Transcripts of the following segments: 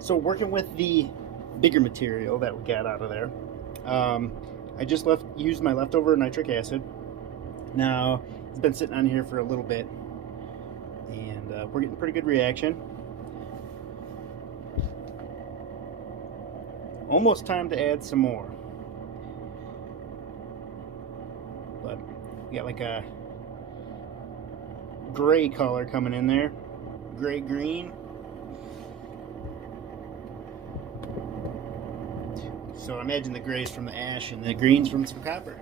So working with the bigger material that we got out of there, I just used my leftover nitric acid. Now it's been sitting on here for a little bit, and we're getting pretty good reaction. Almost time to add some more, but we got like a gray color coming in there, gray green. So I imagine the gray's from the ash and the green's from some copper.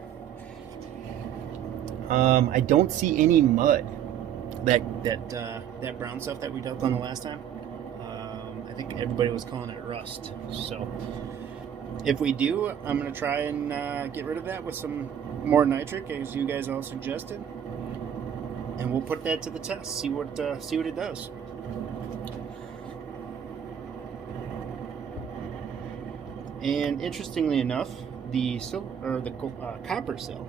I don't see any mud. That brown stuff that we dumped on the last time. I think everybody was calling it rust. So if we do, I'm gonna try and get rid of that with some more nitric, as you guys all suggested, and we'll put that to the test. See what it does. And interestingly enough, the copper cell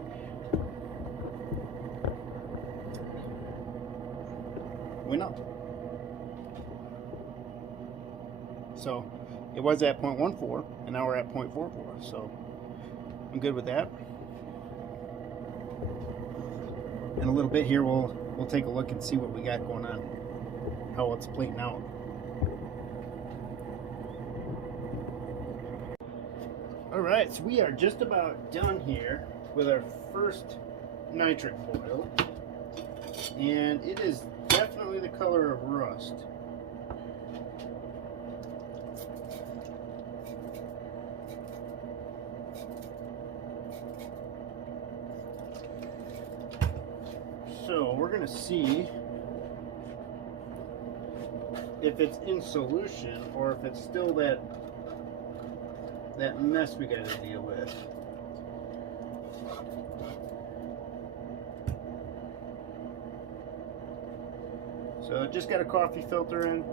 went up. So it was at 0.14, and now we're at 0.44. So I'm good with that. In a little bit here, we'll take a look and see what we got going on, how it's plating out. Alright, so we are just about done here with our first nitric foil, and it is definitely the color of rust. So we're going to see if it's in solution or if it's still that mess we got to deal with. So I just got a coffee filter in.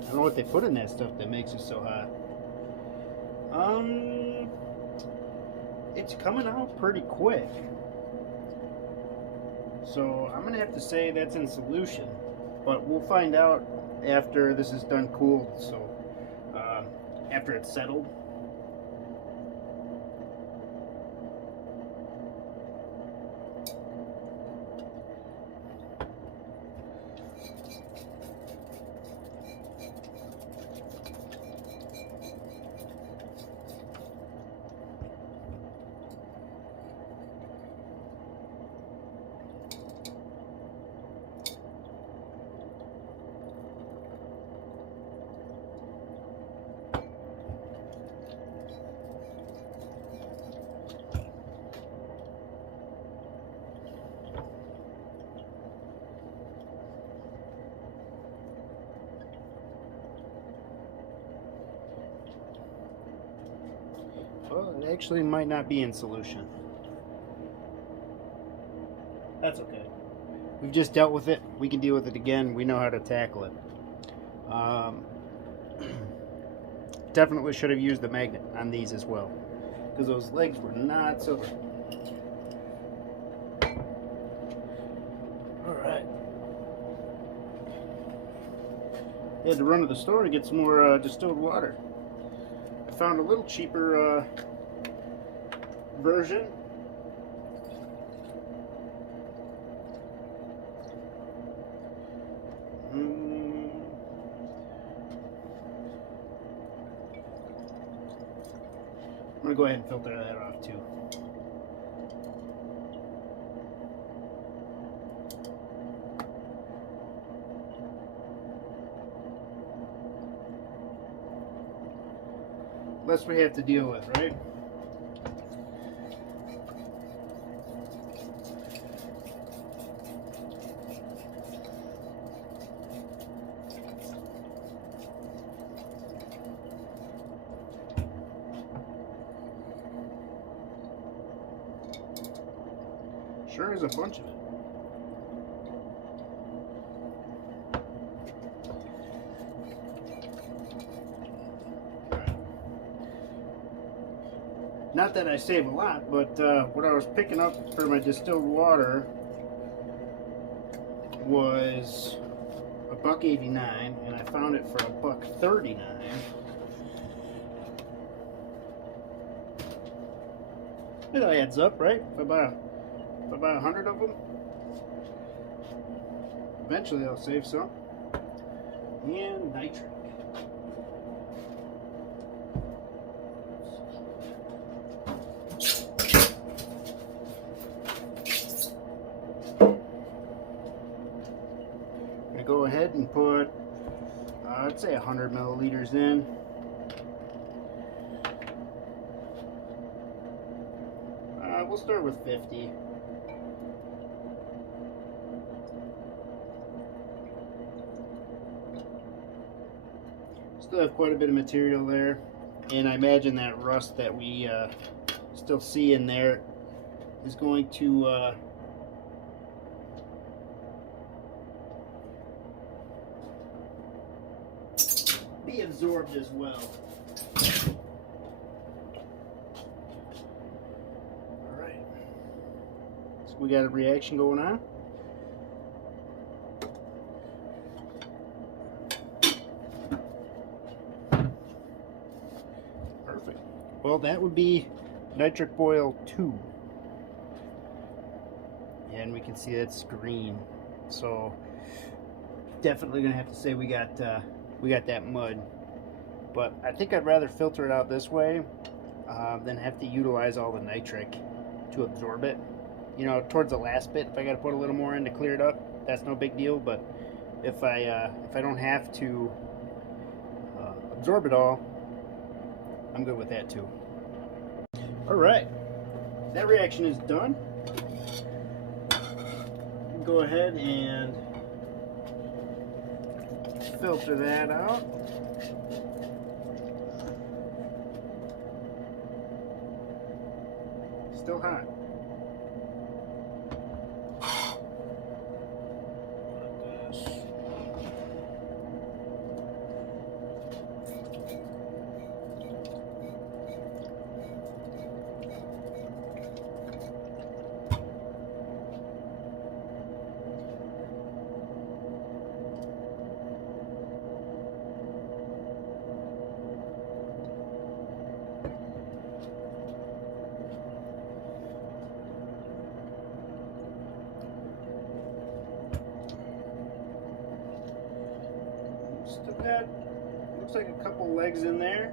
I don't know what they put in that stuff that makes it so hot. It's coming out pretty quick. So I'm gonna have to say that's in solution, but we'll find out after this is done cooled. So after it's settled. Well, it actually might not be in solution. That's okay. We've just dealt with it. We can deal with it again. We know how to tackle it. Definitely should have used the magnet on these as well, because those legs were not silver. Alright. I had to run to the store to get some more distilled water. I found a little cheaper version. I'm going to go ahead and filter that off too. Less we have to deal with, right? Sure is a bunch of it. Not that I save a lot, but what I was picking up for my distilled water was $1.89, and I found it for $1.39. It adds up, right? If I buy 100 of them, eventually I'll save some. And nitric. I'm gonna go ahead and put, I'd say 100 milliliters in. We'll start with 50. Still have quite a bit of material there, and I imagine that rust that we still see in there is going to be absorbed as well. Alright, so we got a reaction going on. Perfect. Well, that would be nitric boil 2. And we can see it's green. So definitely gonna have to say we got that mud. But I think I'd rather filter it out this way than have to utilize all the nitric to absorb it. You know, towards the last bit, if I got to put a little more in to clear it up, that's no big deal. But if I don't have to absorb it all, I'm good with that too. All right, that reaction is done. Go ahead and filter that out. Still hot. Still got, looks like a couple legs in there.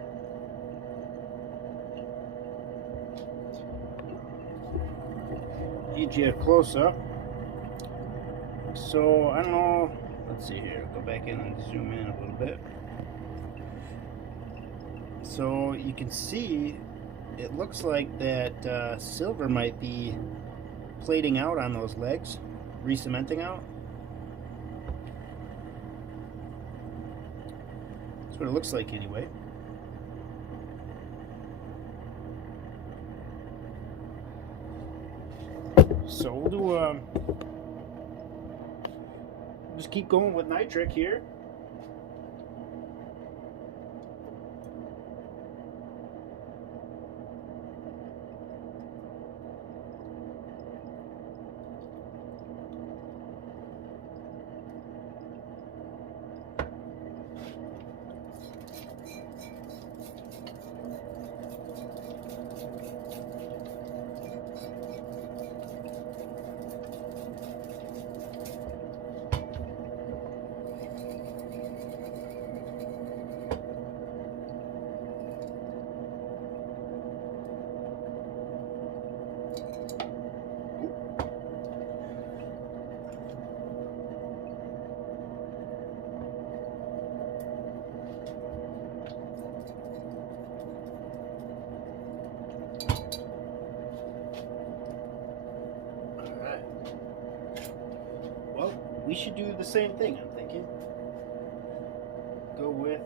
Get you a close up. So I don't know. Let's see here. Go back in and zoom in a little bit. So you can see it looks like that silver might be plating out on those legs, re-cementing out. That's what it looks like anyway. So we'll do just keep going with nitric here. We should do the same thing, I'm thinking. Go with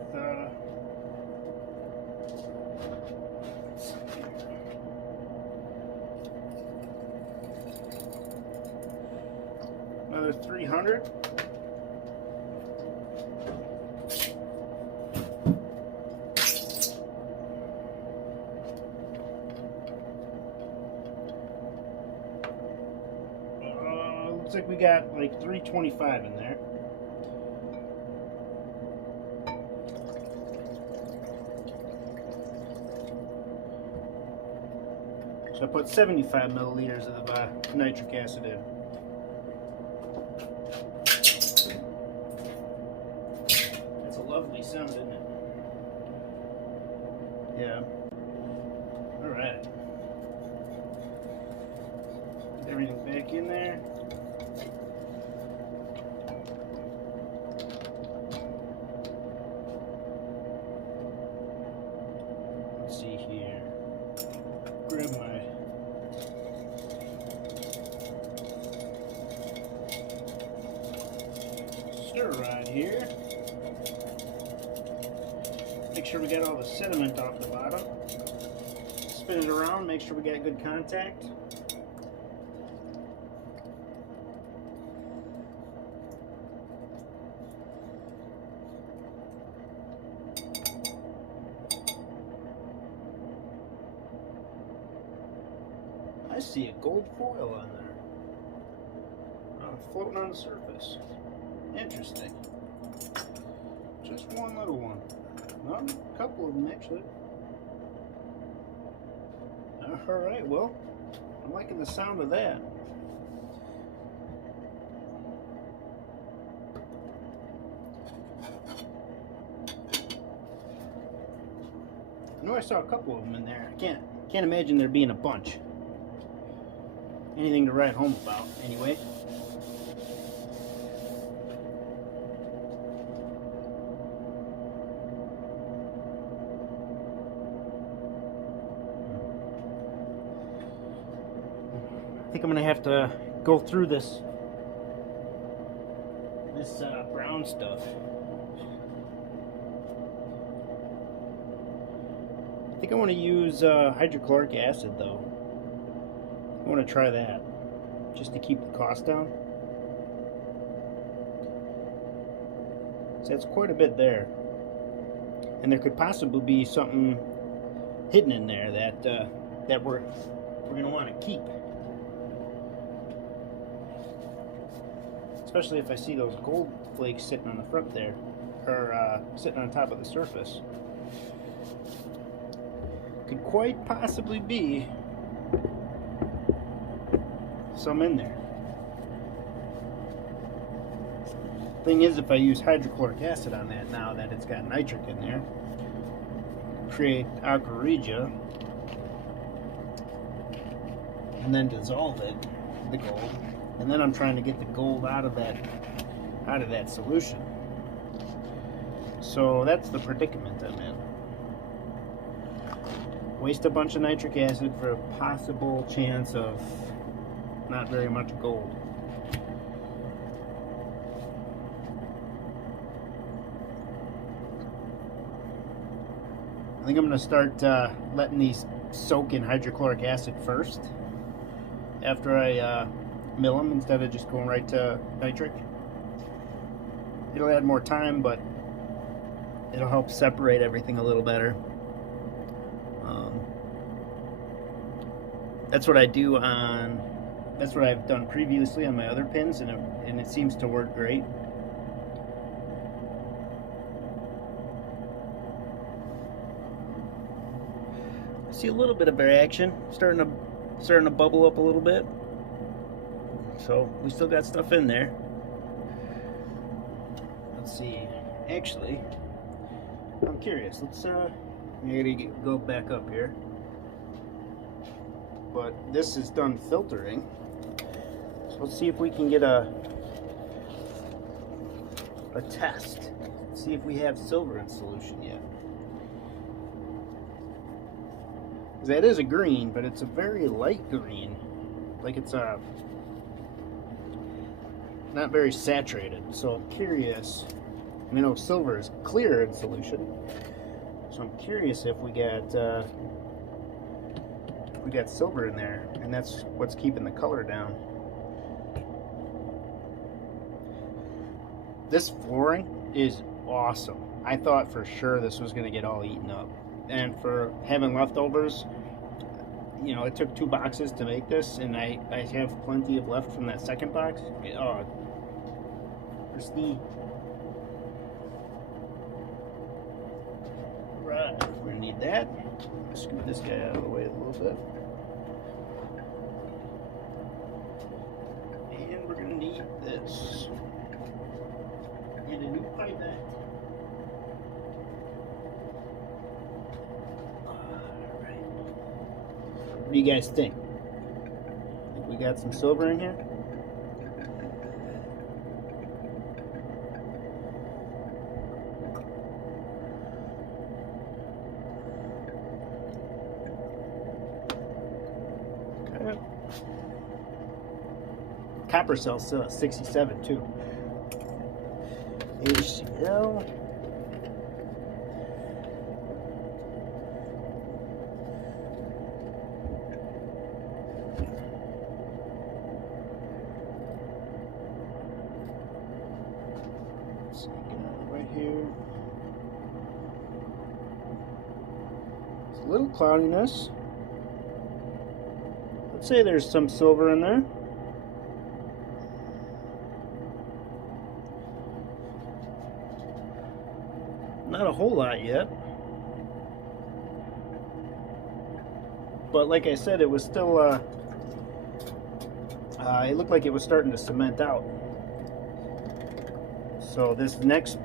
another 300. Looks looks like we got like 325 in there. So I put 75 milliliters of nitric acid in. That's a lovely sound, isn't it? Yeah. Alright. Put everything back in there. Let's see here. Grab my stir rod here. Make sure we got all the sediment off the bottom. Spin it around, make sure we got good contact. I see a gold foil on there. Floating on the surface. Interesting. Just one little one. Well, a couple of them actually. Alright, well, I'm liking the sound of that. I know I saw a couple of them in there. I can't imagine there being a bunch. Anything to write home about, anyway. I think I'm gonna have to go through this brown stuff. I think I want to use hydrochloric acid though. I want to try that just to keep the cost down. So that's quite a bit there, and there could possibly be something hidden in there that we're gonna want to keep. Especially if I see those gold flakes sitting on the front there, or sitting on top of the surface. Could quite possibly be some in there. Thing is, if I use hydrochloric acid on that now that it's got nitric in there, create aqua regia, and then dissolve it, the gold. And then I'm trying to get the gold out of that solution. So that's the predicament I'm in. Waste a bunch of nitric acid for a possible chance of not very much gold. I think I'm going to start letting these soak in hydrochloric acid first after I mill them, instead of just going right to nitric. It'll add more time, but it'll help separate everything a little better. That's what I do on. That's what I've done previously on my other pins, and it seems to work great. I see a little bit of reaction starting to bubble up a little bit. So we still got stuff in there. Let's see. Actually, I'm curious. Let's go back up here. But this is done filtering. So let's see if we can get a test. See if we have silver in solution yet. That is a green, but it's a very light green. Like it's not very saturated. So I'm curious. And I know silver is clear in solution. So I'm curious if we got silver in there, and that's what's keeping the color down. This flooring is awesome. I thought for sure this was going to get all eaten up, and for having leftovers, you know, it took 2 boxes to make this, and I have plenty of left from that second box. Oh, pristine. Right, we're gonna need that. Scoot this guy out of the way a little bit. And we're gonna need this. And a new pipette. Alright. What do you guys think? We got some silver in here? Okay. Copper cell's still at 67 too. HCl. Let's see, right here. It's a little cloudiness. Let's say there's some silver in there. Not a whole lot yet, but like I said, it was still it looked like it was starting to cement out. So this next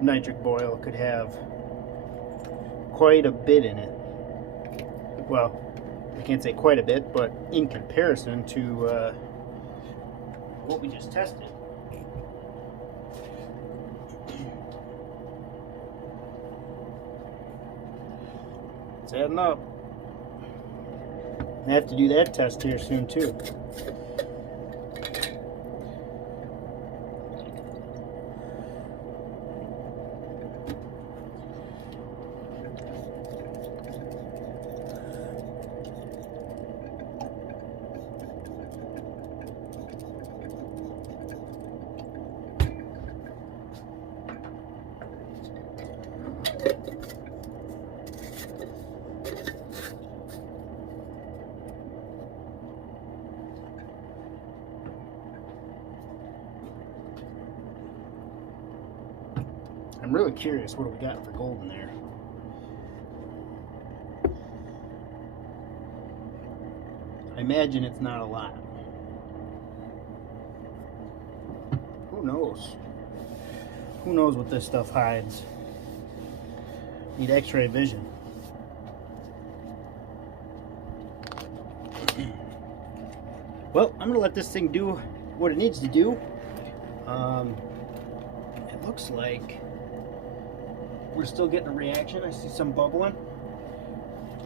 nitric boil could have quite a bit in it. Well, I can't say quite a bit, but in comparison to what we just tested. It's adding up. I have to do that test here soon too. I'm really curious what we got for gold in there. I imagine it's not a lot. Who knows? Who knows what this stuff hides? Need X-ray vision. Well, I'm gonna let this thing do what it needs to do. It looks like we're still getting a reaction. I see some bubbling.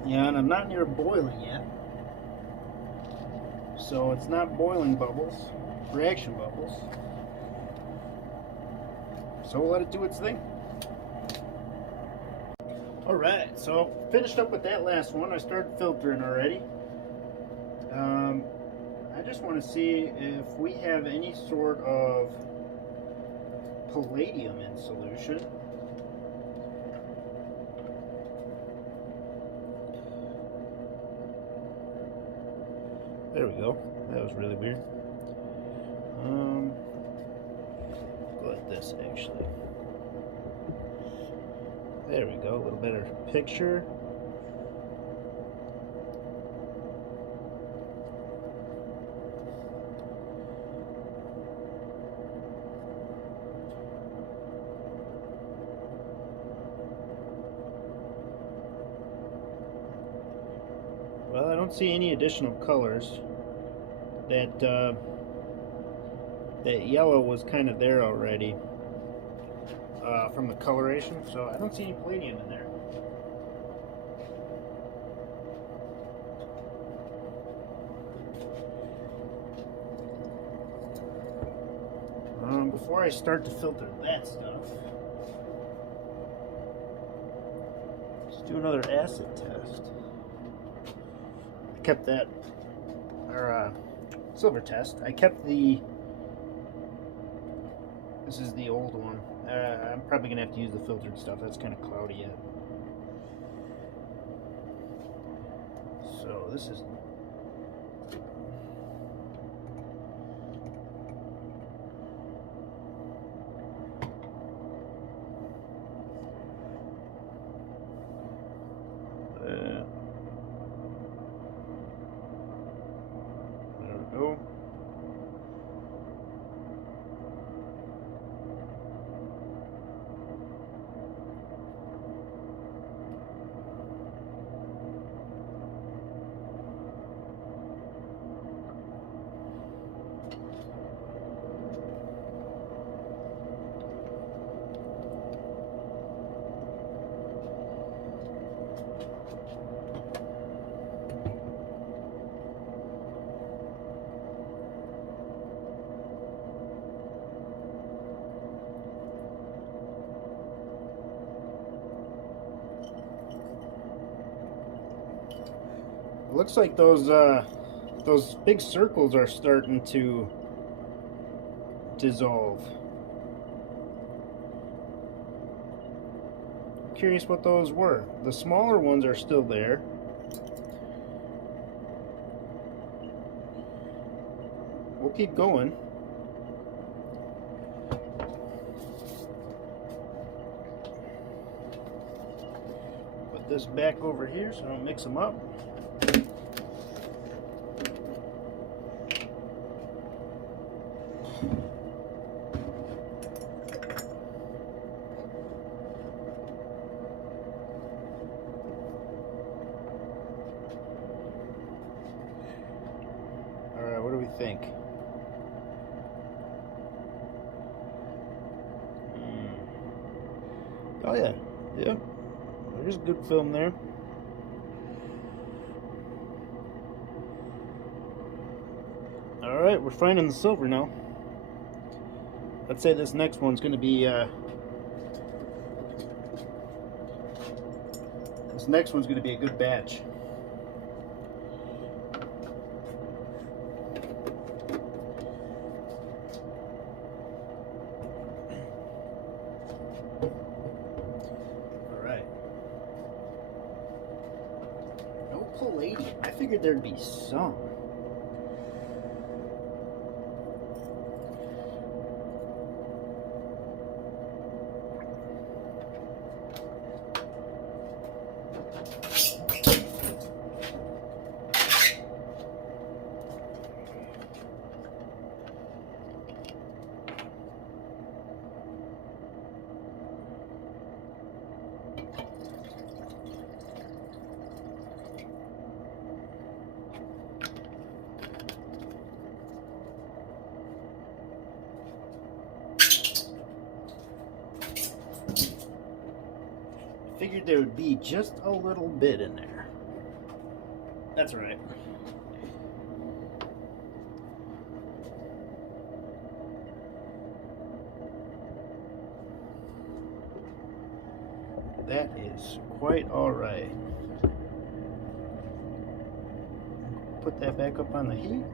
Yeah, and I'm not near boiling yet. So it's not boiling bubbles, reaction bubbles. So we'll let it do its thing. Alright, so finished up with that last one. I started filtering already. I just want to see if we have any sort of palladium in solution. There we go. That was really weird. Go like this actually. There we go. A little better picture. Well, I don't see any additional colors. That yellow was kind of there already from the coloration, so I don't see any palladium in there. Before I start to filter that stuff, let's do another acid test. I kept that, or silver test. I kept the, this is the old one. I'm probably going to have to use the filtered stuff. That's kind of cloudy yet. So this is there we go. Looks like those big circles are starting to dissolve. Curious what those were. The smaller ones are still there. We'll keep going. Put this back over here so I don't mix them up. Alright, what do we think? Oh yeah, yep. There's good film there. Alright, we're finding the silver now. Let's say this next one's going to be a good batch. Alright. No palladium. I figured there'd be some. Figured there would be just a little bit in there. That's right. That is quite all right. Put that back up on the heat.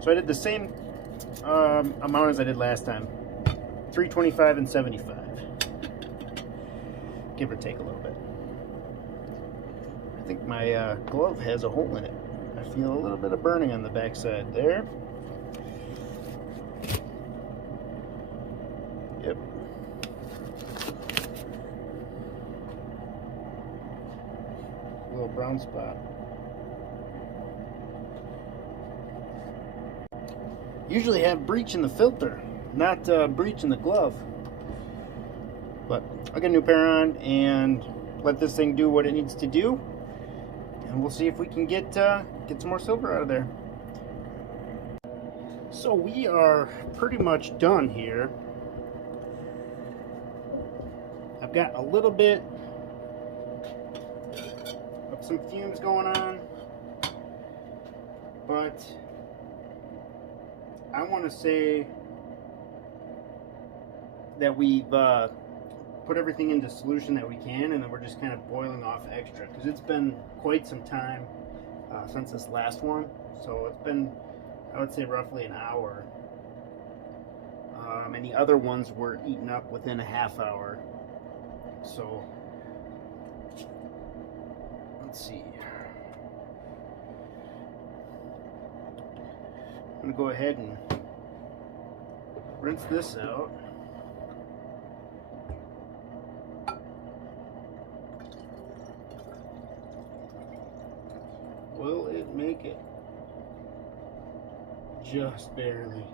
So I did the same amount as I did last time. 325 and 75. Give or take a little bit. I think my glove has a hole in it. I feel a little bit of burning on the back side there. Yep. A little brown spot. Usually have breach in the filter, not breach in the glove. But I'll get a new pair on and let this thing do what it needs to do, and we'll see if we can get some more silver out of there. So we are pretty much done here. I've got a little bit of some fumes going on, but I want to say that we've put everything into solution that we can, and then we're just kind of boiling off extra because it's been quite some time since this last one. So it's been, I would say, roughly an hour. And the other ones were eaten up within a half hour. So let's see. I'm going to go ahead and rinse this out. Will it make it? Just barely.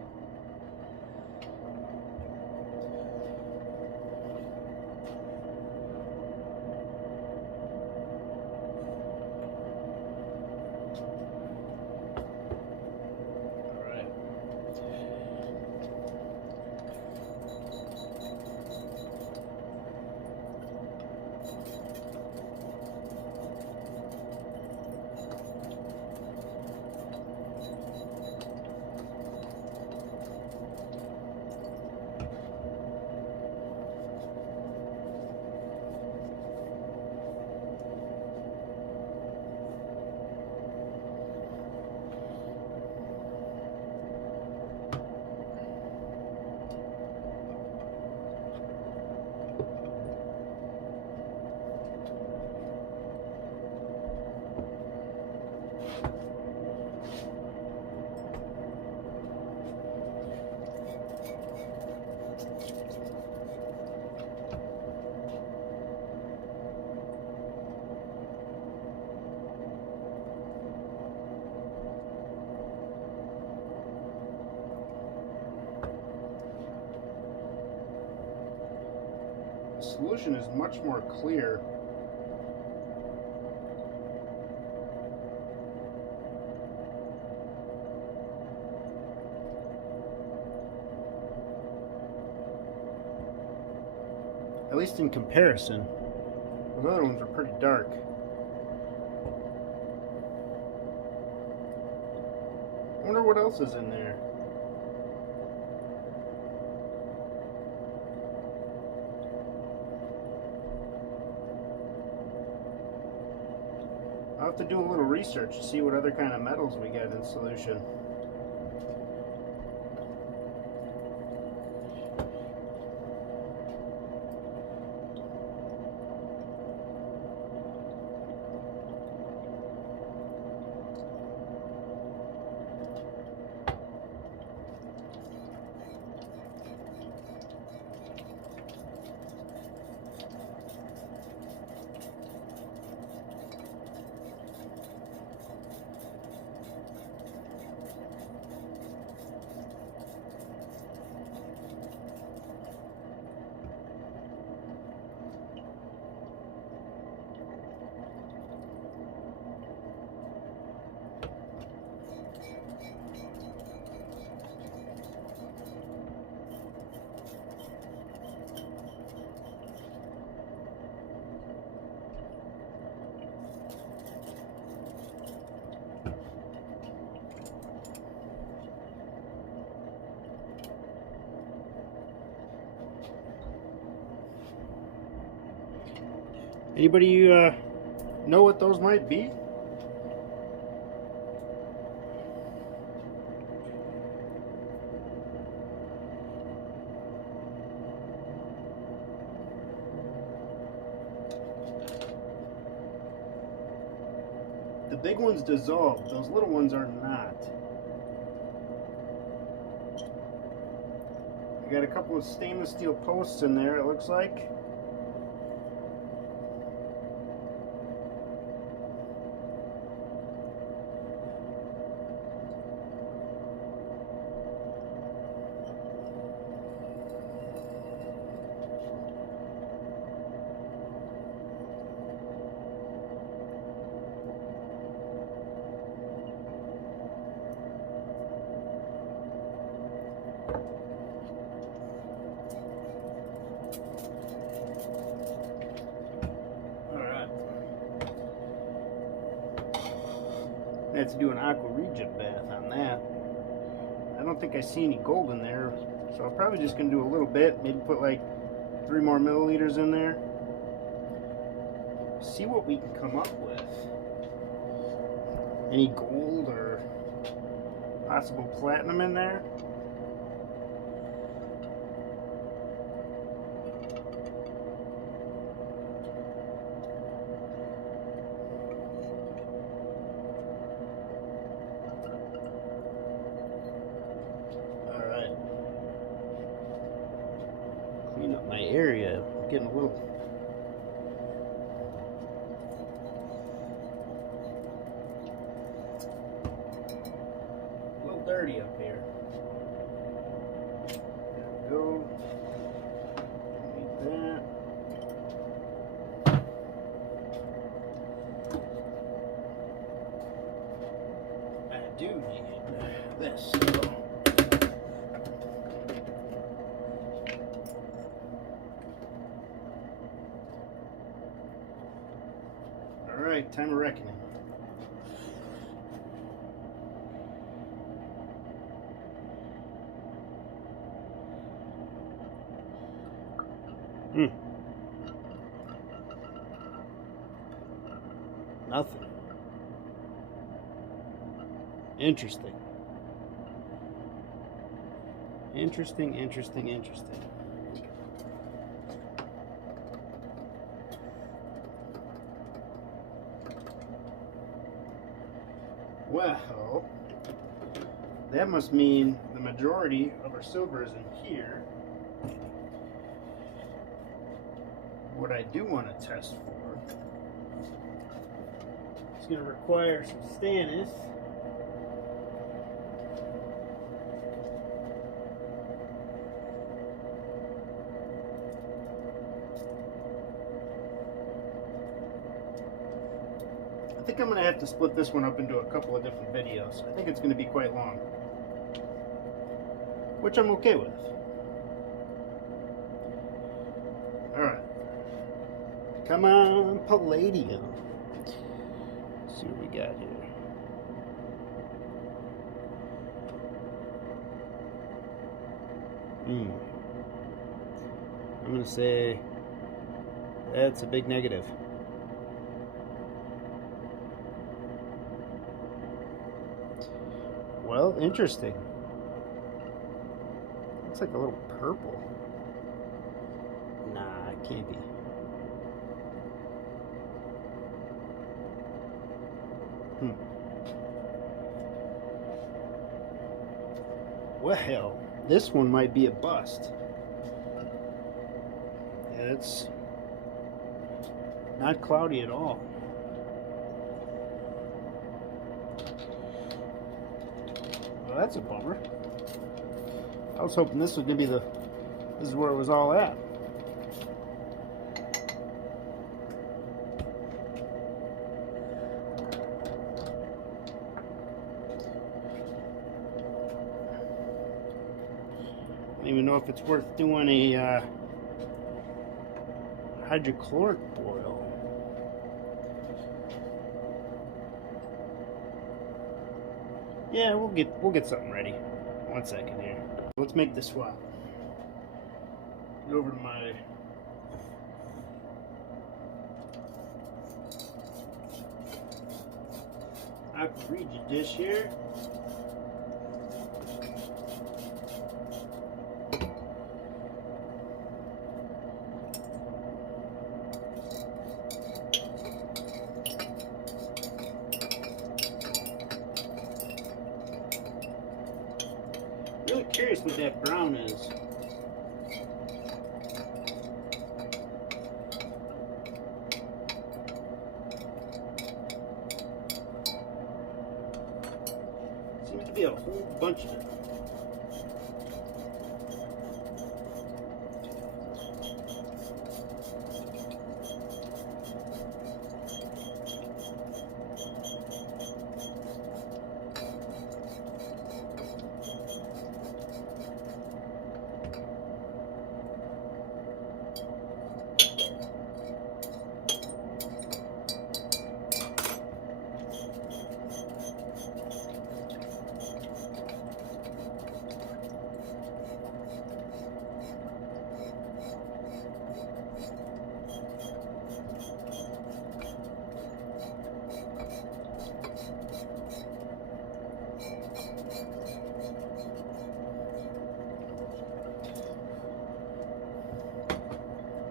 The solution is much more clear. At least in comparison. Those other ones are pretty dark. I wonder what else is in there. I'll have to do a little research to see what other kind of metals we get in solution. Anybody know what those might be? The big ones dissolve, those little ones are not. I got a couple of stainless steel posts in there, it looks like. I have to do an aqua regia bath on that. I don't think I see any gold in there, so I'm probably just going to do a little bit, maybe put like 3 more milliliters in there. See what we can come up with. any gold or possible platinum in there. Alright. Clean up my area. I'm getting a little dirty up here. There we go. Need that. I do need this. Alright, time of reckoning. Nothing. Interesting. Interesting. Well, that must mean the majority of our silver is in here. What I do want to test for is going to require some stannous. I think I'm going to have to split this one up into a couple of different videos. I think it's going to be quite long, which I'm okay with. Alright. Come on, palladium. Let's see what we got here. I'm going to say that's a big negative. Well, interesting. Looks like a little purple. Nah, it can't be. Well, this one might be a bust. It's not cloudy at all. Well, that's a bummer. I was hoping this was going to be this is where it was all at. I don't even know if it's worth doing a hydrochloric boil. Yeah, we'll get something ready. 1 second here. Let's make the swap. Go over to my aqua dish here. Really curious what that brown is. Seems to be a whole bunch of it.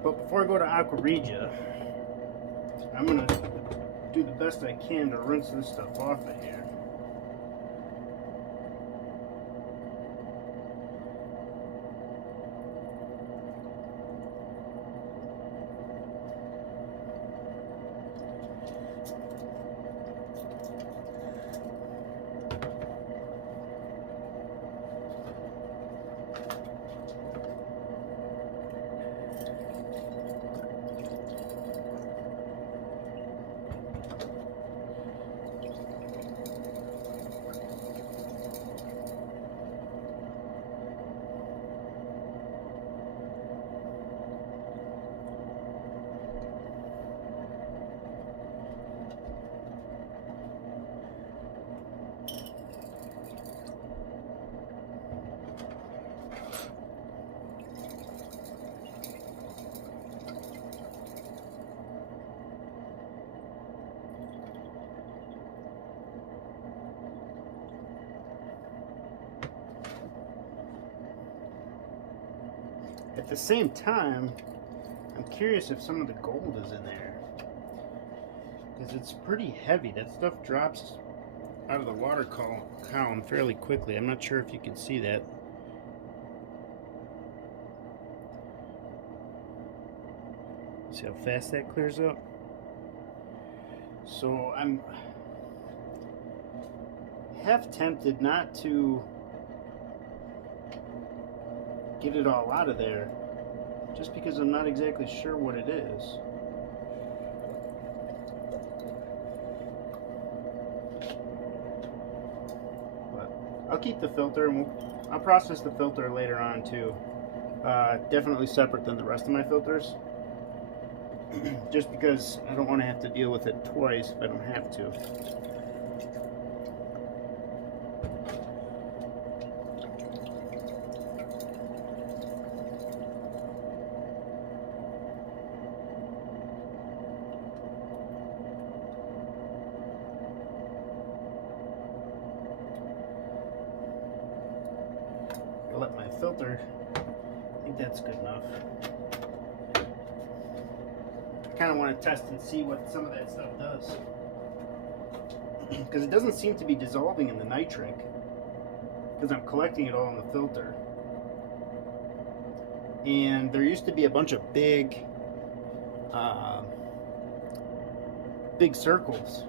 But before I go to Aqua Regia, I'm going to do the best I can to rinse this stuff off of here. At the same time, I'm curious if some of the gold is in there, because it's pretty heavy. That stuff drops out of the water column fairly quickly. I'm not sure if you can see that. See how fast that clears up? So I'm half tempted not to get it all out of there, just because I'm not exactly sure what it is. But I'll keep the filter, and I'll process the filter later on too. Definitely separate than the rest of my filters, just because I don't want to have to deal with it twice if I don't have to. Let my filter, I think that's good enough. I kind of want to test and see what some of that stuff does, because it doesn't seem to be dissolving in the nitric, because I'm collecting it all in the filter. And there used to be a bunch of big circles,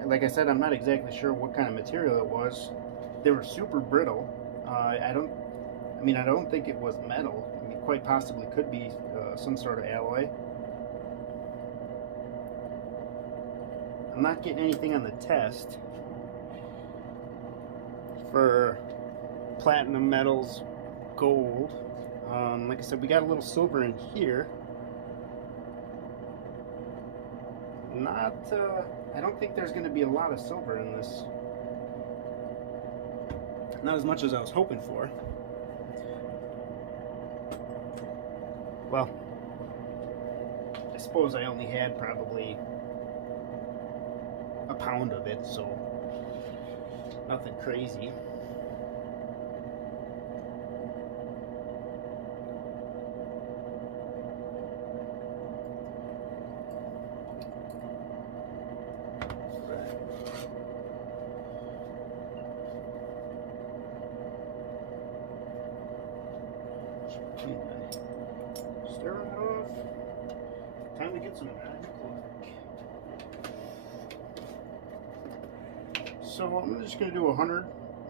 and like I said, I'm not exactly sure what kind of material it was. They were super brittle. I don't think it was metal. I mean, quite possibly could be some sort of alloy. I'm not getting anything on the test for platinum metals, gold. Like I said, we got a little silver in here. I don't think there's going to be a lot of silver in this. Not as much as I was hoping for. Well, I suppose I only had probably a pound of it, so nothing crazy. Stir it off. Time to get some hydrochloric. So I'm just going to do 100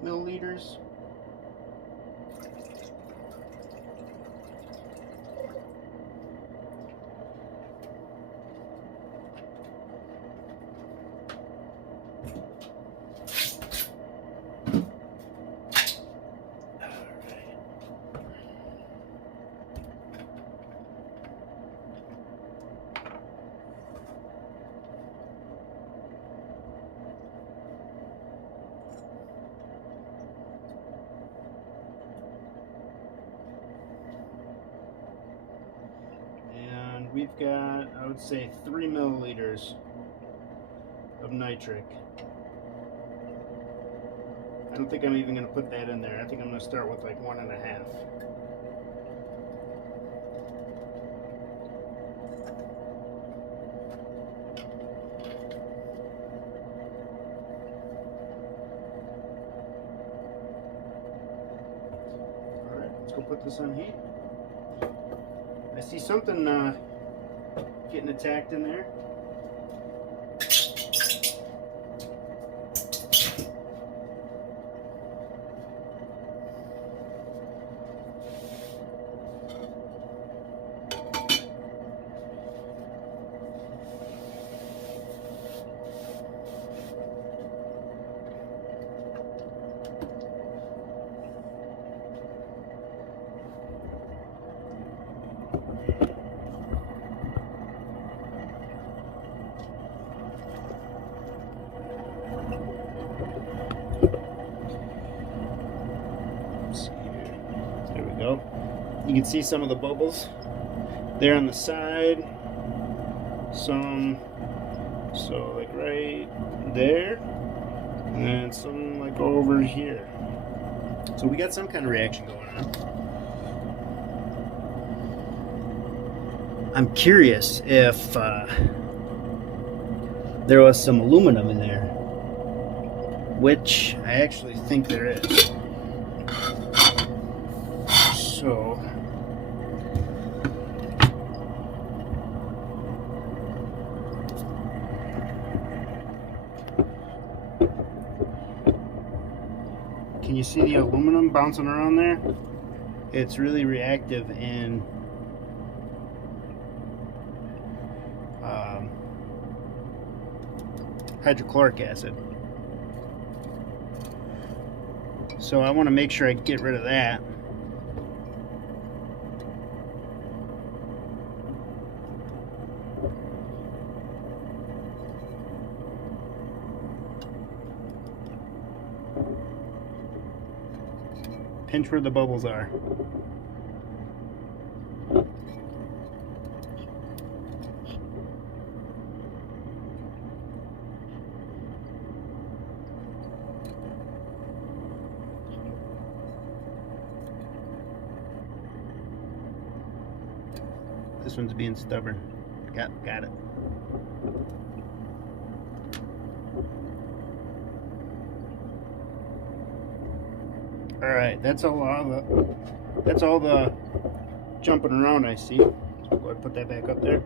milliliters. We've got, I would say, 3 milliliters of nitric. I don't think I'm even going to put that in there. I think I'm going to start with like 1.5. we'll put this on heat. I see something getting attacked in there. There we go. You can see some of the bubbles there on the side. Some, so like right there, and some like over here. So we got some kind of reaction going on. I'm curious if there was some aluminum in there, which I actually think there is. So can you see the aluminum bouncing around there? It's really reactive in hydrochloric acid. So I want to make sure I get rid of that. Pinch where the bubbles are. This one's being stubborn. Got it. All right, that's all the jumping around I see. So go ahead and put that back up there.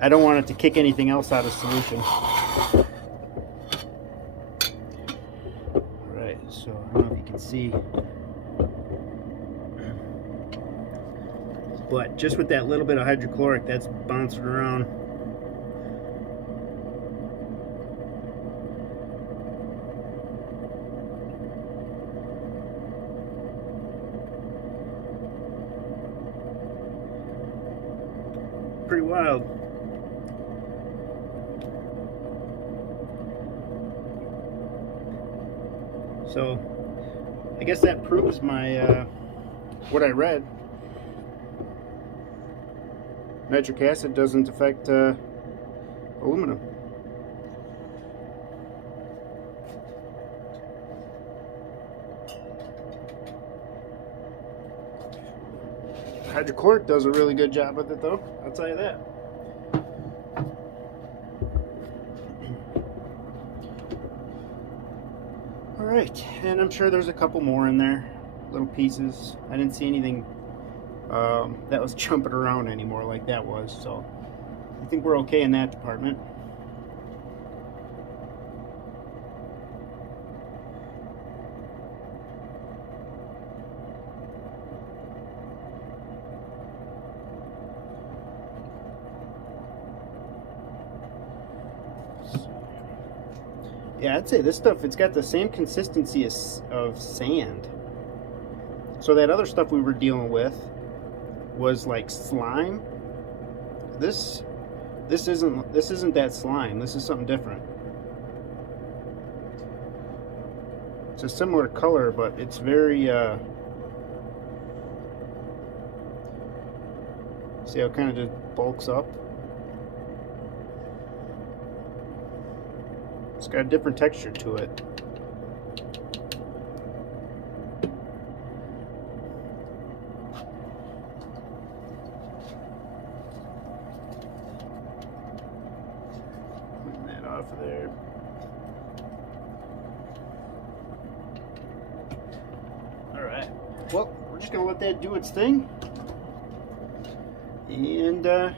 I don't want it to kick anything else out of solution. All right, so I don't know if you can see, but just with that little bit of hydrochloric that's bouncing around. Pretty wild. So I guess that proves my what I read. Nitric acid doesn't affect aluminum. Hydrochloric does a really good job with it, though. I'll tell you that. All right, and I'm sure there's a couple more in there, little pieces. I didn't see anything that was jumping around anymore like that was, so I think we're okay in that department. Yeah, I'd say this stuff, it's got the same consistency of sand. So that other stuff we were dealing with was like slime. This isn't that slime. This is something different. It's a similar color, but it's very see how it kind of just bulks up. It's got a different texture to it. Clean that off of there. All right. well, we're just going to let that do its thing. And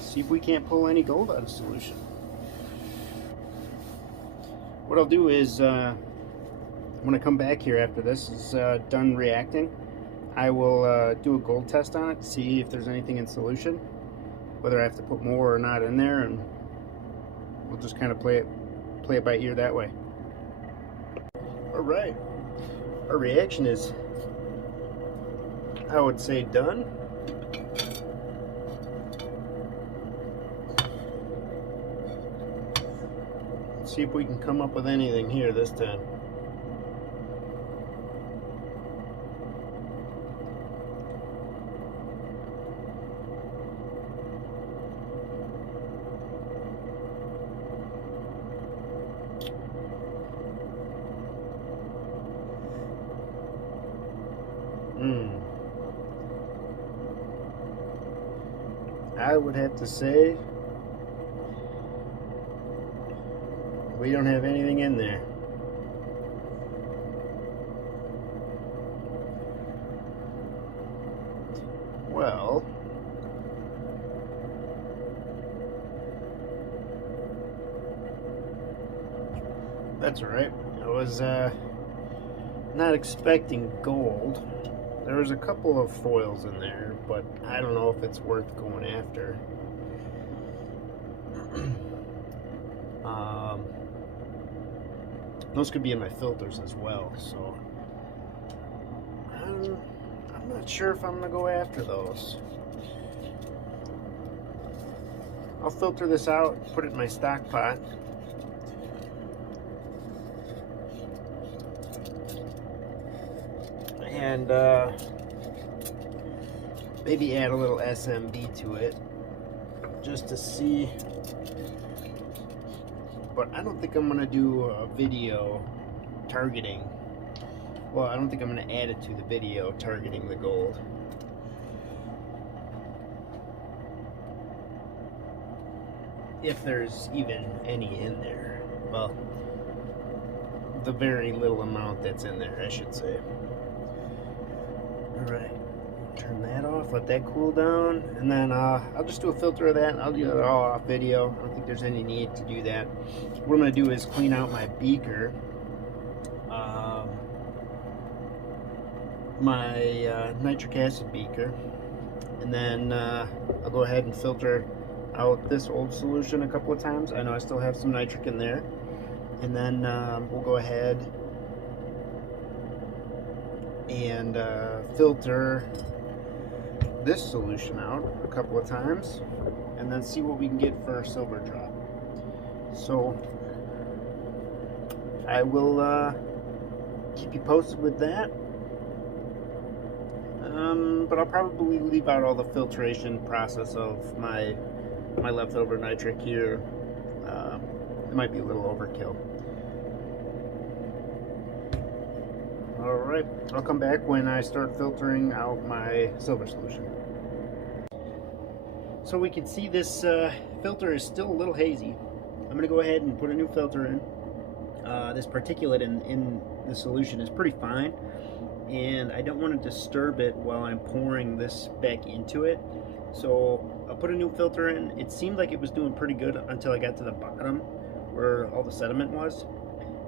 see if we can't pull any gold out of solution. What I'll do is, when I come back here after this is done reacting, I will do a gold test on it to see if there's anything in solution, whether I have to put more or not in there, and we'll just kind of play it by ear that way. All right, our reaction is, I would say, done. Let's see if we can come up with anything here this time. I would have to say we don't have anything in there. Well, that's all right. I was not expecting gold. There was a couple of foils in there, but I don't know if it's worth going after. Those could be in my filters as well, so I'm not sure if I'm gonna go after those. I'll filter this out, put it in my stock pot. And maybe add a little SMB to it just to see. But I don't think I'm gonna do a video targeting. Well, I don't think I'm gonna add it to the video targeting the gold. If there's even any in there. Well, the very little amount that's in there, I should say. Alright, turn that off, let that cool down, and then I'll just do a filter of that. I'll do it all off video. I don't think there's any need to do that. What I'm going to do is clean out my beaker, my nitric acid beaker, and then I'll go ahead and filter out this old solution a couple of times. I know I still have some nitric in there, and then we'll go ahead and filter this solution out a couple of times, and then see what we can get for our silver drop. So I will keep you posted with that, but I'll probably leave out all the filtration process of my leftover nitric here. It might be a little overkill. Alright, I'll come back when I start filtering out my silver solution. So we can see this filter is still a little hazy. I'm going to go ahead and put a new filter in. This particulate in the solution is pretty fine, and I don't want to disturb it while I'm pouring this back into it. So I'll put a new filter in. It seemed like it was doing pretty good until I got to the bottom where all the sediment was.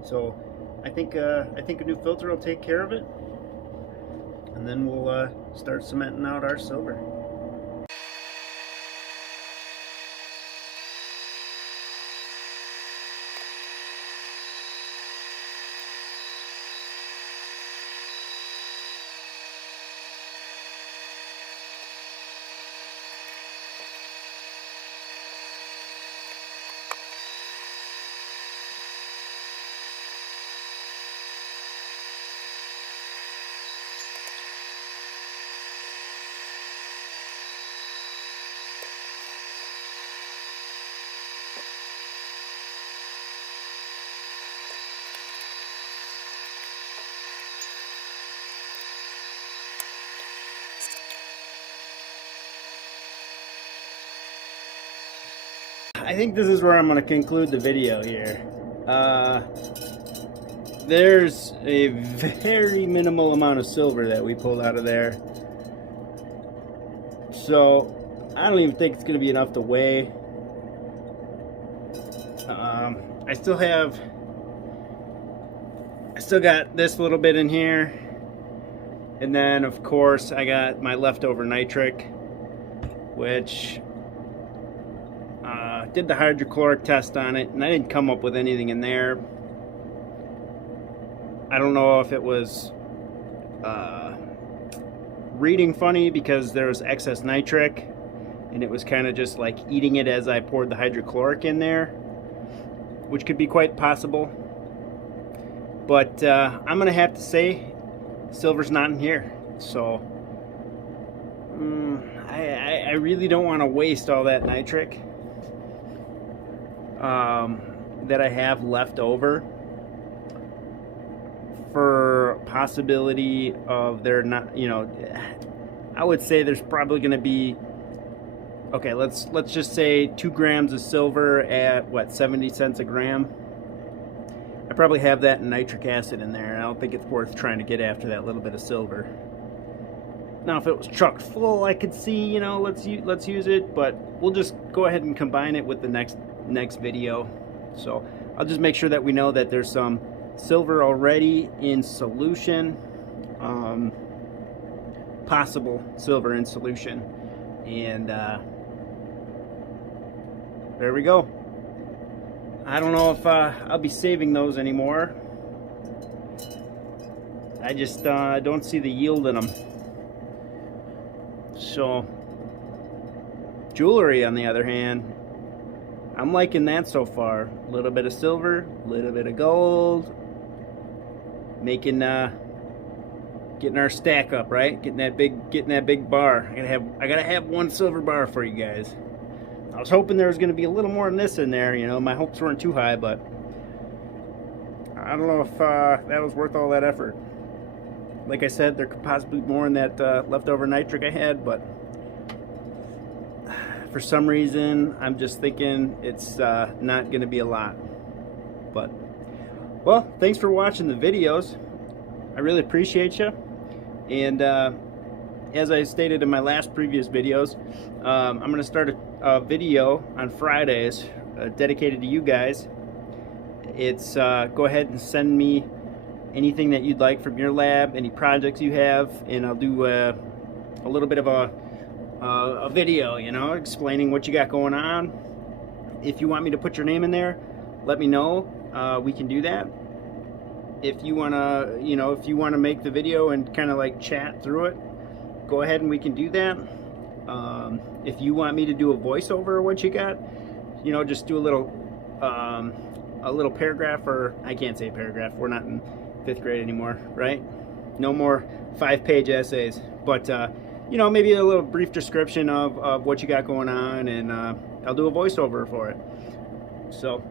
So I think a new filter will take care of it, and then we'll start cementing out our silver. I think this is where I'm going to conclude the video here. there's a very minimal amount of silver that we pulled out of there. So I don't even think it's going to be enough to weigh. I still got this little bit in here. And then, of course, I got my leftover nitric, which did the hydrochloric test on it, and I didn't come up with anything in there. I don't know if it was reading funny because there was excess nitric, and it was kind of just like eating it as I poured the hydrochloric in there, which could be quite possible. But I'm going to have to say silver's not in here. So I really don't want to waste all that nitric that I have left over for possibility of there not, you know, I would say there's probably going to be, okay, let's just say 2 grams of silver at what, 70 cents a gram. I probably have that in nitric acid in there, and I don't think it's worth trying to get after that little bit of silver. Now, if it was chock full, I could see, you know, let's use it, but we'll just go ahead and combine it with the next video. So I'll just make sure that we know that there's some silver already in solution, possible silver in solution, and there we go. I don't know if I'll be saving those anymore. I just don't see the yield in them. So jewelry, on the other hand, I'm liking that so far. A little bit of silver, a little bit of gold, making getting our stack up, right? Getting that big bar. I gotta have one silver bar for you guys. I was hoping there was going to be a little more than this in there. You know, my hopes weren't too high, but I don't know if that was worth all that effort. Like I said, there could possibly be more in that leftover nitric I had, but for some reason, I'm just thinking it's not going to be a lot. But, well, thanks for watching the videos. I really appreciate you. And as I stated in my last previous videos, I'm going to start a video on Fridays dedicated to you guys. It's go ahead and send me anything that you'd like from your lab, any projects you have, and I'll do a little bit of a video, you know, explaining what you got going on. If you want me to put your name in there, let me know. We can do that. If you want to, you know, if you want to make the video and kind of like chat through it, go ahead and we can do that. If you want me to do a voiceover of what you got, you know, just do a little paragraph, or I can't say paragraph. We're not in 5th grade anymore, right? No more 5-page essays. But you know, maybe a little brief description of what you got going on, and I'll do a voiceover for it. So,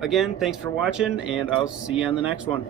again, thanks for watching, and I'll see you on the next one.